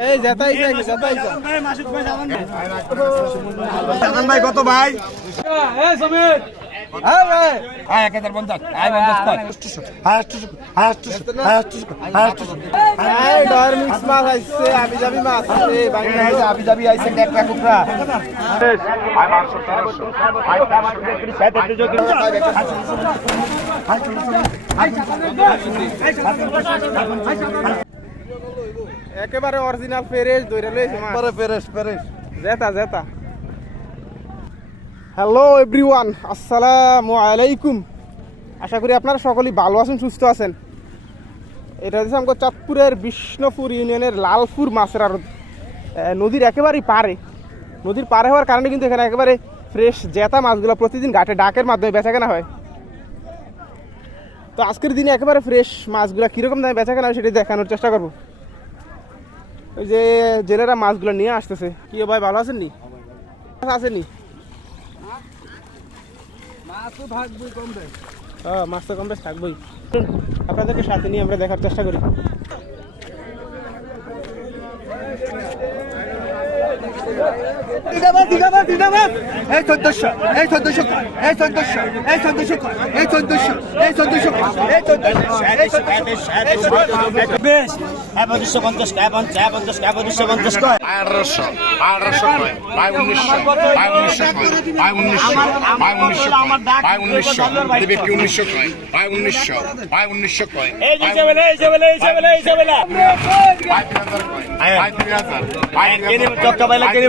এই জেতাই যাই জেতাই যা সাধারণ ভাই কত ভাই এই সমীর হ্যাঁ একেবারে অরিজিনাল ফেরেশ দইরা লইছে মাছ। পেরেস পেরেস জেতা জেতা। হ্যালো এভরিওয়ান আসসালামু আলাইকুম। আশা করি আপনারা সকলেই ভালো আছেন সুস্থ আছেন। এটা হচ্ছে আমাদের চাঁদপুরের বিষ্ণুপুর ইউনিয়নের লালপুর মাছের আড়ত। নদীর একেবারেই পারে নদীর পারে হওয়ার কারণে কিন্তু এখানে একেবারে ফ্রেশ জেতা মাছগুলো প্রতিদিন ঘাটে ডাকের মাধ্যমে বেচা কেনা হয়। তো আজকের দিনে একেবারে ফ্রেশ মাছগুলো কীরকম দামে বেচা কেনা হয় সেটা দেখানোর চেষ্টা করব। ওই যে জেলেরা মাছগুলো নিয়ে আসতেছে। কি ভাই ভালো আছেন নি আসেনি মাছ তো কম বেশ থাকবোই। আপনাদেরকে সাথে নিয়ে আমরা দেখার চেষ্টা করি। জিন্দাবাদ জিন্দাবাদ জিন্দাবাদ এই চোদ্দশো এই চোদ্দশো এই চোদ্দশো এই চোদ্দশো এই চোদ্দশো এই চোদ্দশো এই চোদ্দশো বেশ পঁচিশশো পঞ্চাশ কয় পঞ্চাশ পঞ্চাশ কয় পঁচিশশো পঞ্চাশ কয়। আঠারোশো আঠারোশো কয় বাই উনিশশো বাই উনিশশো বাই উনিশশো বাই উনিশশো বাই উনিশশো ব্যক্তি উনিশশো কয় বাই উনিশশো বাই উনিশশো কয় এই যে বেলা এই যে বেলা এই যে বেলা এই যে বেলা বাই তিন হাজার কয় বাই তিন হাজার বাই চক্কা বাইলা কেনে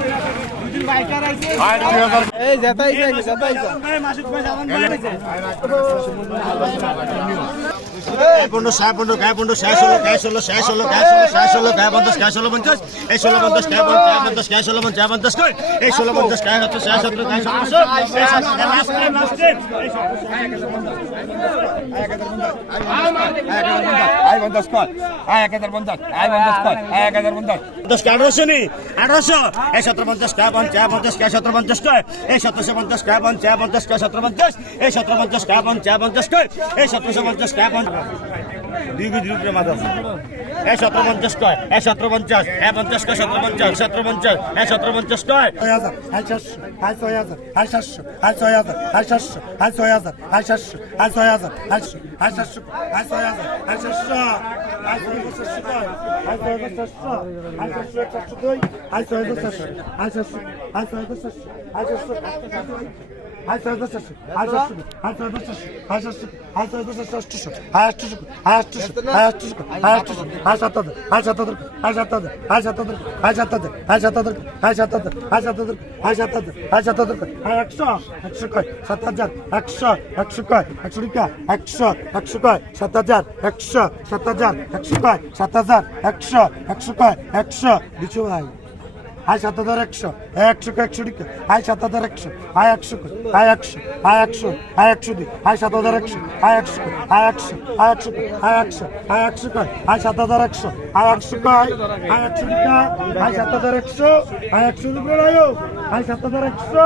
এই জেতাইছে জেতাইছে। মাসুদ ভাই সাধারণ পনেরো সাড়ে পনেরো গায়ে পনেরো সাড়ে ষোলো গায়ে ষোলো সাড়ে ষোলো গায়ে ষোলো সাড়ে ষোলো গায়ে পঞ্চাশ গায়ে ষোলো পঞ্চাশ এই ষোলো পঞ্চাশ গায়ে পঞ্চাশ গায়ে ষোলো পঞ্চাশ পঞ্চাশ কই এই ষোলো পঞ্চাশ গায়ে হচ্ছে সাড়ে সতেরো গায়ে আঠারোশো এই সতেরো পঞ্চাশ গায়ে পঞ্চাশ পঞ্চাশ গায়ে সতেরো পঞ্চাশ কয় এই সতেরোশো পঞ্চাশ গায়ে পঞ্চাশ পঞ্চাশ গায়ে সতেরো পঞ্চাশ এই সতেরো পঞ্চাশ গায়ে পঞ্চাশ পঞ্চাশ দুই কেজি রুপে মাছ আছে এই সতেরো পঞ্চাশ কয় এই সতেরো পঞ্চাশ এই পঞ্চাশ কয় সতেরো পঞ্চাশ সতেরো পঞ্চাশ এই সতেরো পঞ্চাশ কয় ছয় হাজার আয় সাতশো আয় ছয় হাজার আয় সাতশো আয় ছয় হাজার আয় সাতশো আয় ছয় হাজার আয় সাতশো আয় ছয় হাজার আয় আয় সাতশো আয় ছয় হাজার আয় সাতশো আয় ছয় হাজার সাতশো আয় ছয় হাজার সাতশো আয় সাতশো এক সাতশো দুই আয় ছয় হাজার সাতশো আয় সাতশো আয় ছয় হাজার সাতশো আয় সাতশো একশো একশো কয় সাত হাজার একশো একশো কয় একশো একশো কয় একশো দুশো ভাই আয় সাত হাজার একশো একশো একশো টাকা আয় সাত হাজার একশো আয় একশো আয় একশো আয় একশো আয় একশো দুই আয় সাত হাজার একশো আয় একশো আয় একশো আয় একশো আয় একশো আয় একশো আয় সাত হাজার একশো আয় একশো কয় আয় একশো টাকা আয় সাত হাজার একশো আয় একশো আয় সাত হাজার একশো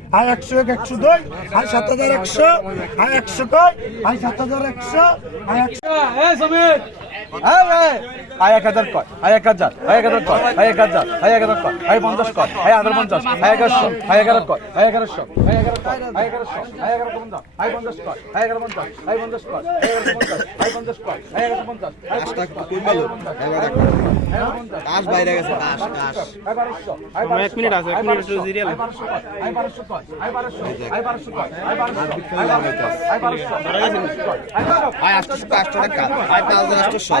আয় একশো এক, একশো দুই আয় সাত হাজার একশো আয় একশো কয় আয় সাত হাজার একশো আয় একশো আয় এক হাজার কয় আয় এক হাজার আয় এক হাজার কয় আয় এক হাজার আয় এক হাজার কয় আয় পঞ্চাশ কয় আয় হাজার পঞ্চাশ আয় এগারোশো আয় এগারো কয় আয় এগারোশো আয় এগারো কয় আয় এগারোশো আয় মিনিট আছে এক মিনিট সিরিয়াল আয়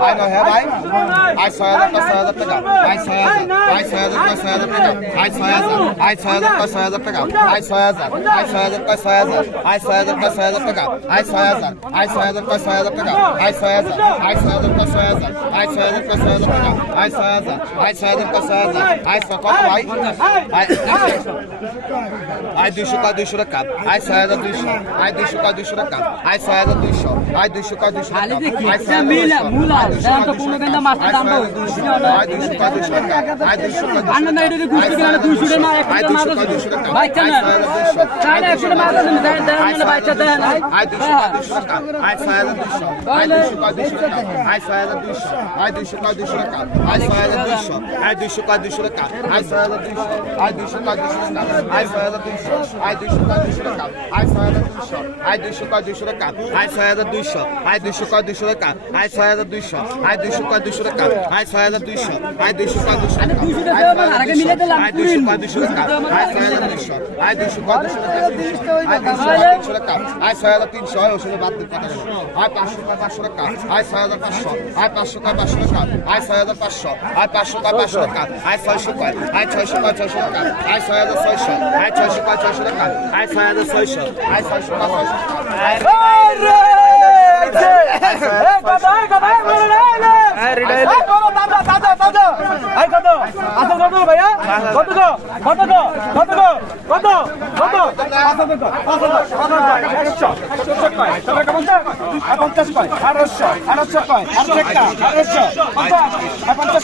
Ai, nós vai. Ai, só ela com a pegar. Ai, só ela. Ai, só ela com a pegar. Ai, só ela. Ai, só ela com a pegar. Ai, só ela. Ai, só ela com a sonhada. Ai, só ela com a sonhada pegar. Ai, só ela. Ai, só ela com a sonhada pegar. Ai, só ela. Ai, só ela com a sonhada. Ai, só ela com a sonhada pegar. Ai, só ela. Ai, só ela com a sonhada. Ai, só coca vai. Ai, ai, deixa deixa. Ai, só ela. Ai, deixa com deixa. Ai, só ela. Ai, deixa deixa só ela আয় দুইশো কয় দুইশো টাকা আয় ছয় হাজার দুইশো আয় দুইশো কয় দুইশো টাকা আয় ছয় হাজার দুইশো। আয় দুইশো কয় দুইশো টাকা? আয় ছয় হাজার দুইশো। আয় দুইশো কয় দুইশো টাকা? আয় দুইশো কয় দুইশো টাকা? আয় ছয় হাজার দুইশো। আয় দুইশো কয় দুইশো টাকা? আয় ছয় হাজার তিনশো। আয় ওষুধে বাদ দিতে টাকা আয় পাঁচশো কয় পাঁচশো টাকা? আয় ছয় হাজার পাঁচশো। আয় পাঁচশো কয় পাঁচশো টাকা? আয় ছয় হাজার পাঁচশো। আয় পাঁচশো কয় পাঁচশো টাকা? আয় ছয়শো কয়? আয় ছয়শো কয় ছয়শো টাকা? আয় ছয় হাজার ছয়শো। আয় ছয়শো কয় ছয়শো টাকা? আয় ছয় হাজার ছয়শো। আয় ছয়শো কয় ছয়শো টাকা? 来来来来来来！কত? আচ্ছা, আসল কত ভাইয়া কত কত কত কত? কত? কত পঞ্চাশ কয় আঠারোশো আঠারোশো কয় আঠারোশো একটা আঠারোশো পঞ্চাশ।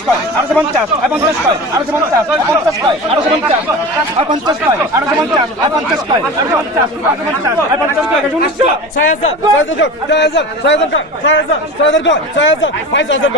কয় আঠারোশো পঞ্চাশ। পঞ্চাশ কয় আঠারোশো পঞ্চাশ। পঞ্চাশ কয় আঠারোশো পঞ্চাশ। পঞ্চাশ কয় আঠারোশো পঞ্চাশ। পঞ্চাশ কয় আঠারোশো পঞ্চাশ। পঞ্চাশ। কয় উনিশশো ছয় হাজার ছয় হাজার। ছয় হাজার ছয় হাজার। ছয় হাজার ছয় হাজার ছয় হাজার ছয় হাজার। ছয় হাজার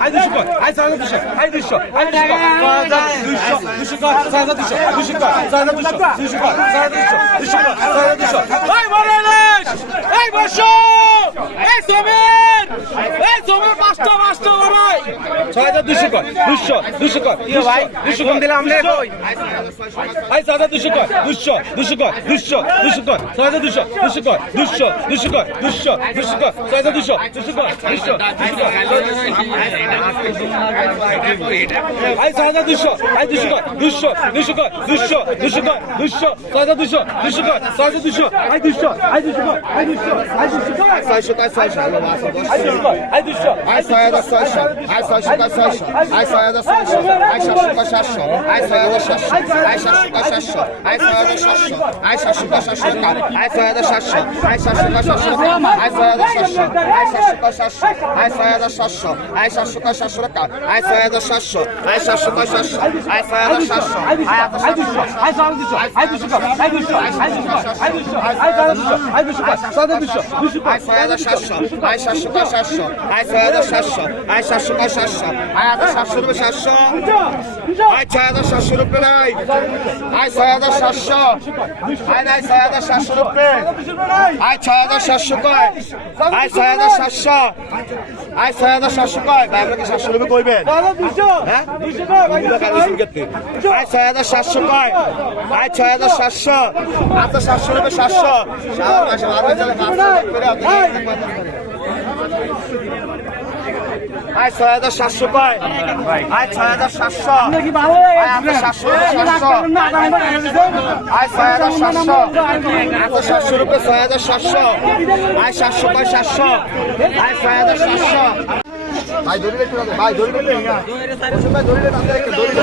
হাজার দুশো আই দুশো আই দুশো কয় ছয় হাজার দুশো দুশো কয় ছয় হাজার দুশো দুশো কয় ছয় হাজার দুশো দুশো কয় ছয় হাজার দুশো দুশো কয় ছয় হাজার দুশো এই মরেশ এই বসো এই সমীর এই সমীর পাঁচটা পাঁচটা মারাই ছয় হাজার দুশো কয় দুশো দুশো কয় ভাই দুশো কম দিলে আমরা কই আই ছয় হাজার দুশো কয় দুশো দুশো কয় দুশো দুশো কয় ছয় হাজার দুশো দুশো কয় দুশো দুশো কয় দুশো দুশো কয় ছয় হাজার দুশো দুশো কয় দুশো দুশো কয় আই ছয় হাজার দুশো আই দুশো কয় দুশো দুশো কয় দুশো দুশো কয় দুশো ছয় হাজার দুশো দুশো কয় ছয় হাজার দুশো আই দুশো আই দুশো কয় আই দুশো আই দুশো কয় ছয়শো কয় ছয়শো আই দুশো কয় আই দুশো আই ছয় হাজার ছয়শো আই ছয়শো হাজার ছয়শো আয় ছয় হাজার ছয়শো আয় সাতশো বা সাতশো আয় ছয় হাজার সাতশো আয় সাতশো বা সাতশো আয় ছয় হাজার সাতশো আয় সাতশো বা সাতশো টাকা আয় ছয় হাজার সাতশো আয় সাতশো বা সাতশো টাকা আয় ছয় হাজার সাতশো আয় সাতশো বা সাতশো আয় ছয় হাজার সাতশো আয় সাতশো বা সাতশো টাকা আয় ছয় হাজার সাতশো আয় সাতশো বা সাতশো আয় ছয় হাজার সাতশো আয় হাজার সাতশো আয় ছয় হাজার সাতশো আয় দুশো আয় দুশো আয় দুশো আয় দুশো আয় দুশো আয় দুশো আয় দুশো আয় ছয় হাজার সাতশো আয় সাতশো বা সাতশো আয় ছয় হাজার সাতশো আয় সাতশো বা সাতশো সাতশো রুপে সাতশো আয় ছয় হাজার সাতশো রুপে নাই আয় ছয় হাজার সাতশো আয় নাই ছয় হাজার সাতশো রুপে আয় ছয় হাজার সাতশো কয় আয় ছয় হাজার সাতশো আয় ছয় হাজার সাতশো কয় ভাই আপনাকে সাতশো রুপে কইবেন হ্যাঁ আয় ছয় হাজার সাতশো কয় আয় ছয় হাজার সাতশো আপনার সাতশো রুপে সাতশো সারা মাসে বারো হাজার পাঁচশো করে আপনি আয় ছয় হাজার সাতশো কয়? আয় ছয় হাজার সাতশো। আয় ছয় হাজার সাতশো। সাতশো। রুপে ছয় হাজার সাতশো। আয় সাতশো কয় সাতশো? আয় ছয় হাজার সাতশো। ভাই ধরিলে ভাই ধরিলে ভাই ধরিলে ধরিলে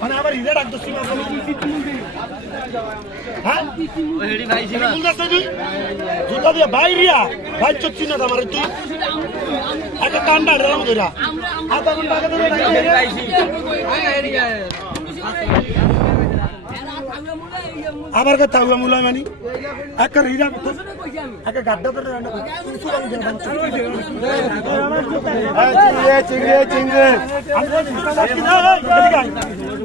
মানে আবার হিরে ডাক দোষী মাছ হ্যাঁ জুতা দিয়ে বাইরিয়া ভাই চচ্ছি না আমার তুই একটা কান্ডা রেলাম ধরা আধা ঘণ্টা আগে ধরে আবার কথা থাকলাম মুলাই মানি একটা হিরা একটা গাড্ডা ধরে। চিংড়ে চিংড়ে চিংড়ে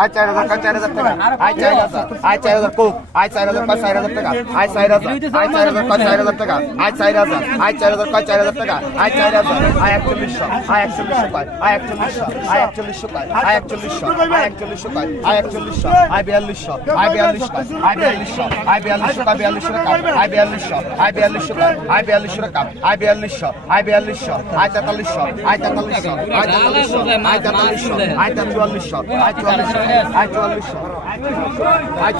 আয় চার হাজার চার হাজার টাকা। আয় চার হাজার, আয় চার হাজার কোক আয় চার হাজার কয় চার হাজার টাকা। আয় চার হাজার, আয় চার হাজার কয় চার হাজার টাকা। আয় চার হাজার, আয় চার হাজার কয় চার হাজার টাকা। আয় চার হাজার, আয় একচল্লিশশো আয় একচল্লিশশো কয়, আয় একচল্লিশশো আয় একচল্লিশশো কয়, আয় একচল্লিশশো আয় একচল্লিশশো কয়, আয় একচল্লিশশো, আয় বিয়াল্লিশশো, আয় বিয়াল্লিশ কয়, আয় বিয়াল্লিশশো আয় বিয়াল্লিশশো কয়, বিয়াল্লিশশো টাকা আয় বিয়াল্লিশশো আয় বিয়াল্লিশশো আয় বিয়াল্লিশশো টাকা আয় বিয়াল্লিশশো আয় বিয়াল্লিশশো আয় তেতাল্লিশশো আয় তেতাল্লিশশো আয় তেতাল্লিশশো আয় তেতাল্লিশশো, আয় চুয়াল্লিশশো আয় চুয়াল্লিশশো আটচল্লিশশো আয়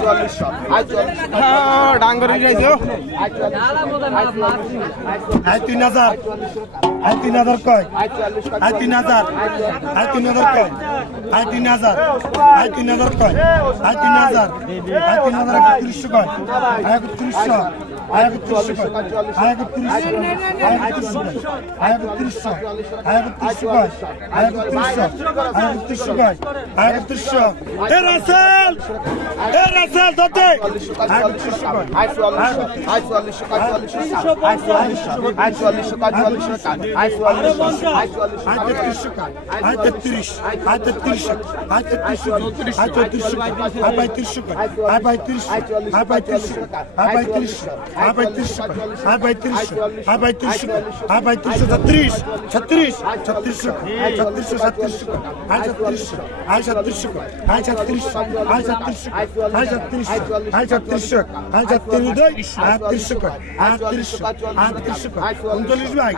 হ্যাঁ, তিন হাজার আয় তিন হাজার কয় আয় তিন হাজার আয় তিন হাজার কয় আয় তিন হাজার আয় তিন হাজার কয় আয় তিন হাজার আয় তিন হাজার একত্রিশশো কয় আয় একত্রিশশো আয় একত্রিশশো আয় একত্রিশশো আয় একত্রিশশো আয় একত্রিশশো আয় একত্রিশশো কয় আয় একত্রিশশো আয় একত্রিশশো কয় আয় একত্রিশশো এ রাসেল ছত্রিশ ছত্রিশ ছত্রিশ ছত্রিশ ছত্রিশ আয় ছত্রিশ আয় ছত্রিশ আয় ছত্রিশ আয় ছত্রিশশো হাই ছত্রিশ দুই আটত্রিশশো আটত্রিশশো আটত্রিশশো উনচল্লিশ ভাই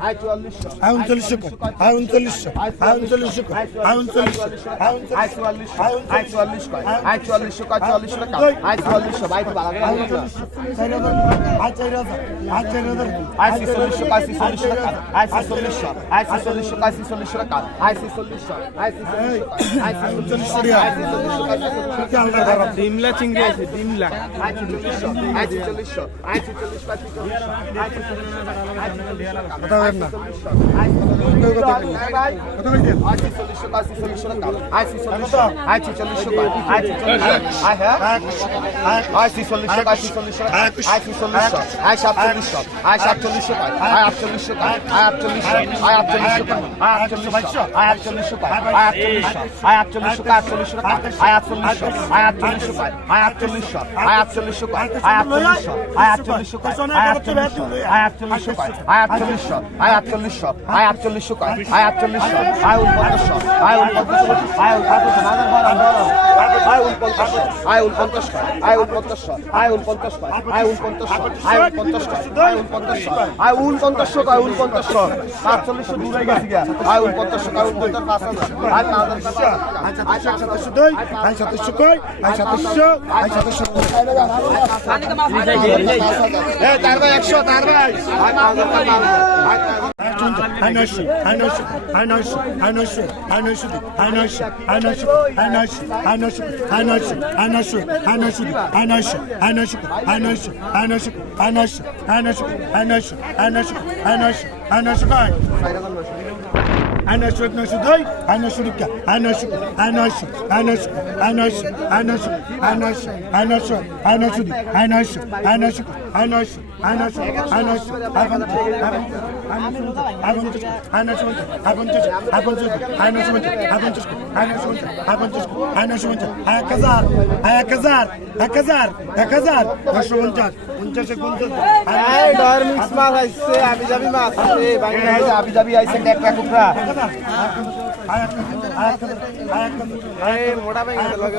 আর উনচল্লিশশো আর উনচল্লিশশো আর উনচল্লিশশো আর উনচল্লিশশো আর উনচল্লিশশো আর উনচল্লিশশো আর চুয়াল্লিশশো আর চুয়াল্লিশশো আর চুয়াল্লিশশো বাইশ বাড়াবে আর উনচল্লিশশো চার হাজার আর চার হাজার আর চার হাজার আইসি চল্লিশশো কাশি চল্লিশশো টাকা আইসি চল্লিশশো আইসি চল্লিশশো কাশি চল্লিশশো টাকা আইসি চল্লিশশো আইসি চল্লিশশো আইসি চল্লিশশো আইসি চল্লিশশো ডিমলা চিংড়ি আছে ডিমলা আটচল্লিশ টাকা আটচল্লিশ টাকা আটচল্লিশ টাকা আটচল্লিশ টাকা আটচল্লিশ টাকা সাতচল্লিশশো দূরে গেছি আয় উনপঞ্চাশ আয় উনপঞ্চাশ আয় পাঁচ হাজার আয় পাঁচ হাজার আই সাতাশশো এক সাতাশশো দুই আই সাতাশশো কয় আই সাতাশশো আই সাতাশশো এ তার ভাই একশো তার ভাই আয় পাঁচ হাজার টাকা আয় আই নয়শো আই নয়শো আই নয়শো আই নয়শো আই নয়শো আই নয়শো আই নয়শো আই নয়শো আই নয়শো আই নয়শো আই নয়শো আই নয়শো আই নয়শো আই নয়শো আই নয়শো আই নয়শো আই এক হাজার এক হাজার এক হাজার এক হাজার নশো পঞ্চাশ পঞ্চাশে পঞ্চাশ আমি যাবি মাছ আমি যাবি আইসে একটা কুকরা মোটা ভাই লাগে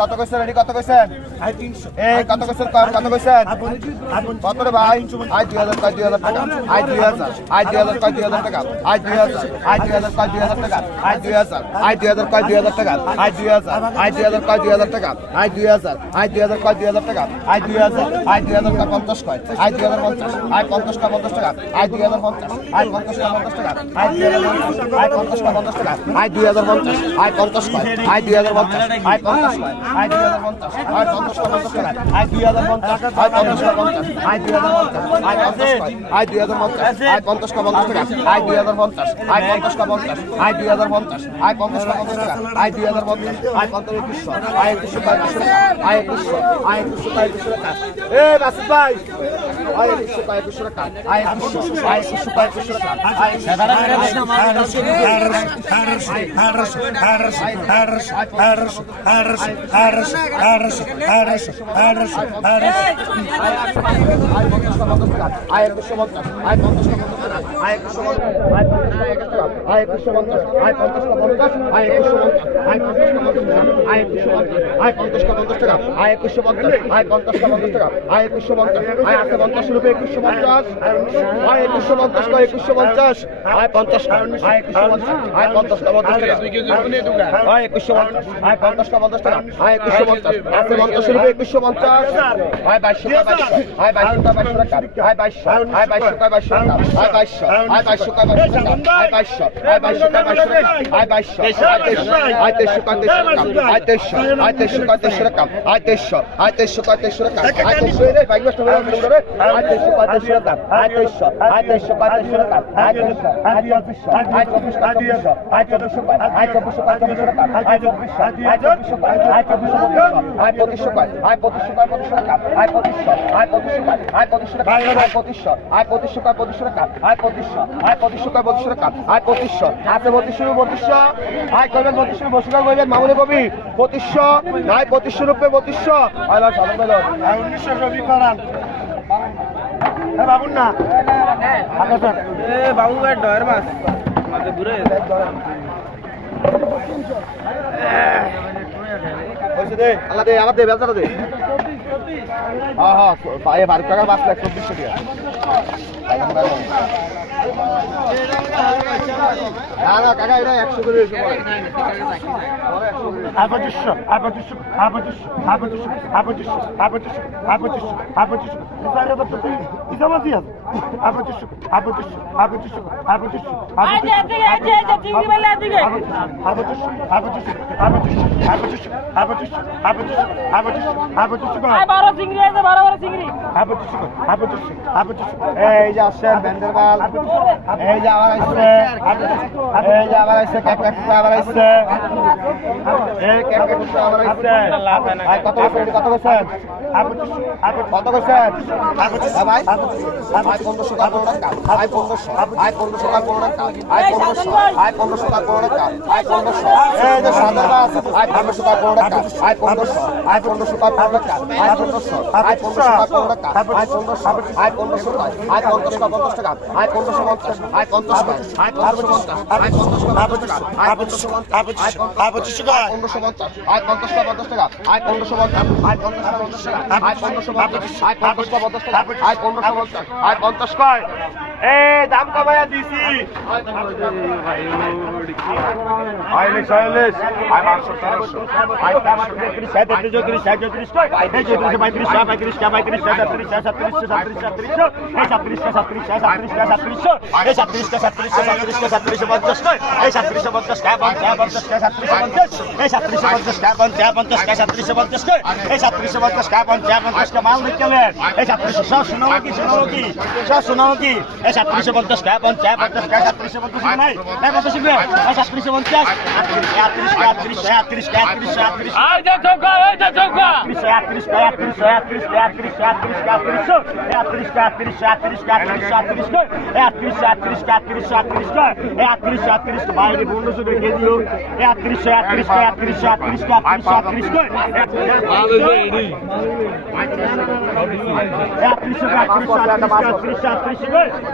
কত কইছেন রেডি কত কইছেন এই কত কইছেন কত কইছেন কত রে ভাই আয় দুই হাজার কয় দুই হাজার টাকা আয় দুই হাজার আয় দুই হাজার কয় দুই হাজার টাকা আয় দুই হাজার আয় দুই হাজার কয় দুই হাজার টাকা আয় দুই হাজার আয় দুই হাজার কয় দুই হাজার টাকা আয় দুই হাজার আয় দুই হাজার কয় দুই হাজার টাকা আয় দুই হাজার আয় দুই হাজার কয় দুই হাজার টাকা আয় দুই হাজার আয় দুই হাজার কয় পঞ্চাশ কয় আয় দুই হাজার পঞ্চাশ আয় পঞ্চাশ কয় পঞ্চাশ টাকা আয় দুই হাজার পঞ্চাশ আয় পঞ্চাশ কয় পঞ্চাশ টাকা আয় দুই হাজার আয় পঞ্চাশ কয় পঞ্চাশ টাকা আয় দুই হাজার পঞ্চাশ আয় পঞ্চাশ কয় আয় দুই হাজার পঞ্চাশ আয় পঞ্চাশ আয় দুই হাজার পঞ্চাশ আয় পঞ্চাশ পঞ্চাশ আয় দুই হাজার পঞ্চাশ আয় পঞ্চাশ পঞ্চাশ আয় দুই হাজার পঞ্চাশ আয় পঞ্চাশ কয় আয় দুই হাজার পঞ্চাশ আয় পঞ্চাশ পঞ্চাশ আয় দুই হাজার পঞ্চাশ আয় পঞ্চাশ পঞ্চাশ আয় দুই হাজার পঞ্চাশ আয় পঞ্চাশ পঞ্চাশ আয় দুই হাজার পঞ্চাশ আয় পঞ্চাশ আয় টাকা আয় আয় একুশশো টাকা এ রাসিদ ভাই আয় একুশশো কয় একুশশো টাকা আয় একুশশো আয় একুশশো কয় একুশশো টাকা আয় আয় அரசு அரசு அரசு அரசு அரசு அரசு ஆயிரத்தி আয় একুশশো পঞ্চাশ আয় পঞ্চাশ টাকা পঞ্চাশ আয় একুশশো পঞ্চাশ আয় পঞ্চাশ পঞ্চাশ আয় একুশশো পঞ্চাশ টাকা আয় একুশশো পঞ্চাশ আয় পঞ্চাশ টাকা পঞ্চাশ টাকা আয় পঞ্চাশ আয় আছে পঞ্চাশ রুপে একুশশো পঞ্চাশ আয় একুশশো পঞ্চাশ কয় একুশশো পঞ্চাশ আয় পঞ্চাশ আয় একুশশো পঞ্চাশ আয় পঞ্চাশ টাকা পঞ্চাশ টাকা আয় একুশশো পঞ্চাশ আয় পঞ্চাশ টাকা পঞ্চাশ টাকা আয় একুশশো পঞ্চাশ আছে পঞ্চাশ রুপে একুশশো পঞ্চাশ আয় বাইশশো আয় বাইশশো টাকা আয় বাইশশো আয় বাইশশো টাকা আয় আয় বাইশশো টাকা আয় বাইশশো আয় বাইশশো আয় বাইশশো আয় বাইশশো আয় তেইশশো আয় তেইশশো কয় তেইশশো আয় তেইশশো আয় তেইশশো কয় তেইশশো রকম আয় তেইশশো আয় তেইশশো কয় তেইশশো রকম আয় তেইশশো রে বাইক ব্যস্ত হয়ে গেল রে আয় তেইশশো কয় তেইশশো রকম আয় তেইশশো আয় তেইশশো কয় তেইশশো রকম আয় তেইশশো আয় চব্বিশশো আয় চব্বিশশো আয় চব্বিশশো আয় চব্বিশশো আয় চব্বিশশো আয় চব্বিশশো রকম আয় চব্বিশশো আয় চব্বিশশো আয় চব্বিশশো আয় পঁচিশশো কয় আয় পঁচিশশো কয় পঁচিশশো রকম আয় পঁচিশশো আয় পঁচিশশো কয় আয় পঁচিশশো রকম আয় পঁচিশশো আয় পঁচিশশো কয় পঁচিশশো রকম আয় পঁচিশশো আয় পঁচিশশো কয় পঁচিশশো রকম আয় পঁচিশশো। আছে বত্রিশশো বত্রিশশো আয় করবেন বত্রিশশো বসুকাল করবেন। মামুনি কবি পঁচিশশো। আয় পঁচিশশো। রুপে আয় উনিশশো রবি করান। বাবুন না। বাবু ভাই ডর মাছ। মাঝে ঘুরে দে আল্লাহ দে আমার দে বেচারা দে। হ্যাঁ হ্যাঁ বারো টাকা পাঁচ লাখ চব্বিশশো টাকা। এই যে আসছেন ব্যান্ডের বাল। এই যে আবার আসছে। এই যে আবার আসছে কেক আবার করে আয় পঞ্চাশ আয় পঞ্চাশ আয় পনেরোশো পঞ্চাশ। আয় পঞ্চাশ টাকা আয় পনেরোশো পঞ্চাশ। আয় পঞ্চাশ পঞ্চাশ টাকা। আয় পনেরোশো পঞ্চাশ। আয় পঞ্চাশ পঞ্চাশ টাকা। আয় পনেরোশো পঞ্চাশ আয় পঞ্চাশ টাকা। দাম কমাইয়া দিছি আইলে ছয়াল্লিশ আই পাঁচশো তেরোশো আই পাঁচশো তেত্রিশ সাড়ে তেত্রিশ চৌত্রিশ সাড়ে চৌত্রিশ সাড়ে চৌত্রিশ পঁয়ত্রিশ সাড়ে পঁয়ত্রিশ সাড়ে পঁয়ত্রিশ সাড়ে সাতত্রিশ সাড়ে সাতত্রিশ সাতত্রিশ সাতত্রিশ এই সাতত্রিশ সাতত্রিশ সাড়ে সাতত্রিশ সাড়ে সাতত্রিশ এই সাতত্রিশ সাতত্রিশ সাতত্রিশ সাতত্রিশ পঞ্চাশ এই সাতত্রিশ পঞ্চাশ সাড়ে পঞ্চাশ সাড়ে সাতত্রিশ পঞ্চাশ এই সাতত্রিশ পঞ্চাশ সাড়ে পঞ্চাশ সাড়ে সাতত্রিশ পঞ্চাশ এই সাতত্রিশ পঞ্চাশ সাড়ে পঞ্চাশ পঞ্চাশটা মাল নিকেলেন এই সাতত্রিশ সব শোনাবো কি শোনাবো কি সব শোনাবো কি পনেরোশো পঞ্চাশ ভাই পঞ্চাশ টাকা পঞ্চাশ টাকা ভাই পনেরোশো পঞ্চাশ ভাই পঞ্চাশ কয় এই দাম কমাইয়া দিছি আইলিশ আইলিশ আই মানসো তেরোশো আই তেরোশো সাতত্রিশশো পঞ্চাশ টাকা পঞ্চাশ পঞ্চাশ টাকা সাতত্রিশশো পঞ্চাশ নাই পঞ্চাশ সাতত্রিশশো পঞ্চাশ আটত্রিশ আটত্রিশ আটত্রিশ আটত্রিশ আটত্রিশ এই যে চৌকা এই যে চৌকা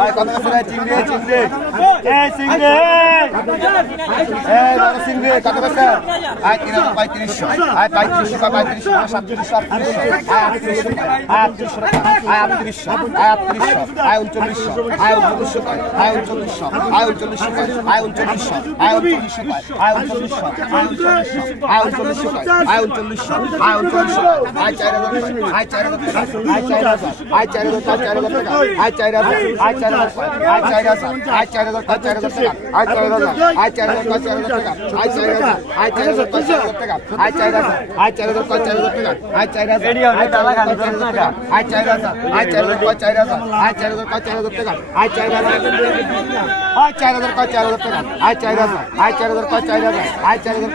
আয় কত করে চিংড়ি চিংড়ি এই চিংড়ি এই বড় চিংড়ি কত করে আয় 3500 আয় 3500 3500 3700 আয় 3800 আয় 3800 আয় 3800 আয় 3900 আয় 3900 আয় 3900 আয় 3900 আয় 3900 আয় 3900 আয় 3900 আয় 3900 আয় 3900 আয় 3900 আয় 3900 আয় 4000 আয় 4000 আয় 4000 আয় 4000 আয় 4000 আয় 4000 আজ চার আজ চার আজ চার আজ চার আজ চার আজ চার আজ চার টাকা আজ চার আজ চার টাকা আজ চার আজ চার টাকা আজ চার আজ চার টাকা আজ চার টাকা আজ চার আজ চার টাকা আজ চার আজ চার টাকা আজ চার টাকা আজ চার আজ চার টাকা আজ চার আজ চার টাকা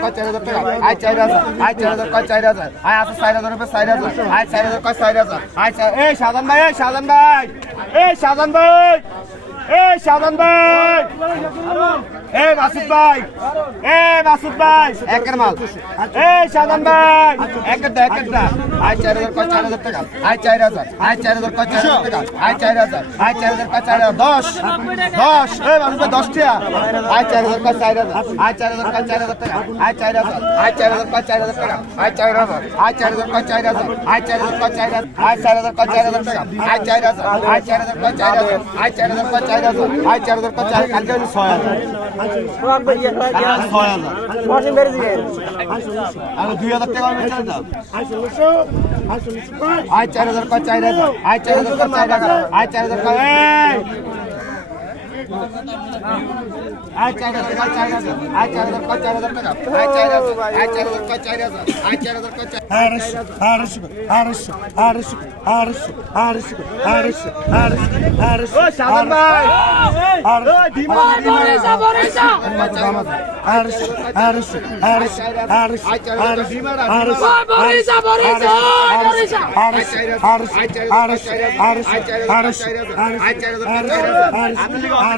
আজ চার আজ চার টাকা আজ চার আজ চার টাকা আজ চার আজ চার টাকা আজ চার আজ চার Eh, salam. এ মাসুদ ভাই এ মাসুদ ভাই একের মাল এ সাদান ভাই একটা একটা আই চার হাজার কয় চার হাজার টাকা আই চার হাজার আই চার হাজার কয় চার হাজার টাকা আই চার হাজার আই চার হাজার কয় চার হাজার দশ দশ এ মাসুদ ভাই দশ টিয়া আই চার হাজার কয় চার হাজার আই চার হাজার কয় চার হাজার টাকা আই চার হাজার আই চার হাজার কয় চার হাজার টাকা আই চার হাজার আই চার হাজার কয় চার হাজার আই চার হাজার কয় চার হাজার আই চার হাজার কয় চার হাজার টাকা আই চার হাজার আই চার হাজার কয় চার হাজার আই চার হাজার কয় চার হাজার আই চার হাজার কয় চার হাজার কালকে ছয় হাজার আমি দুই হাজার টাকা আয় চার হাজার চার হাজার আয় চার হাজার চার হাজার আয় চার হাজার আর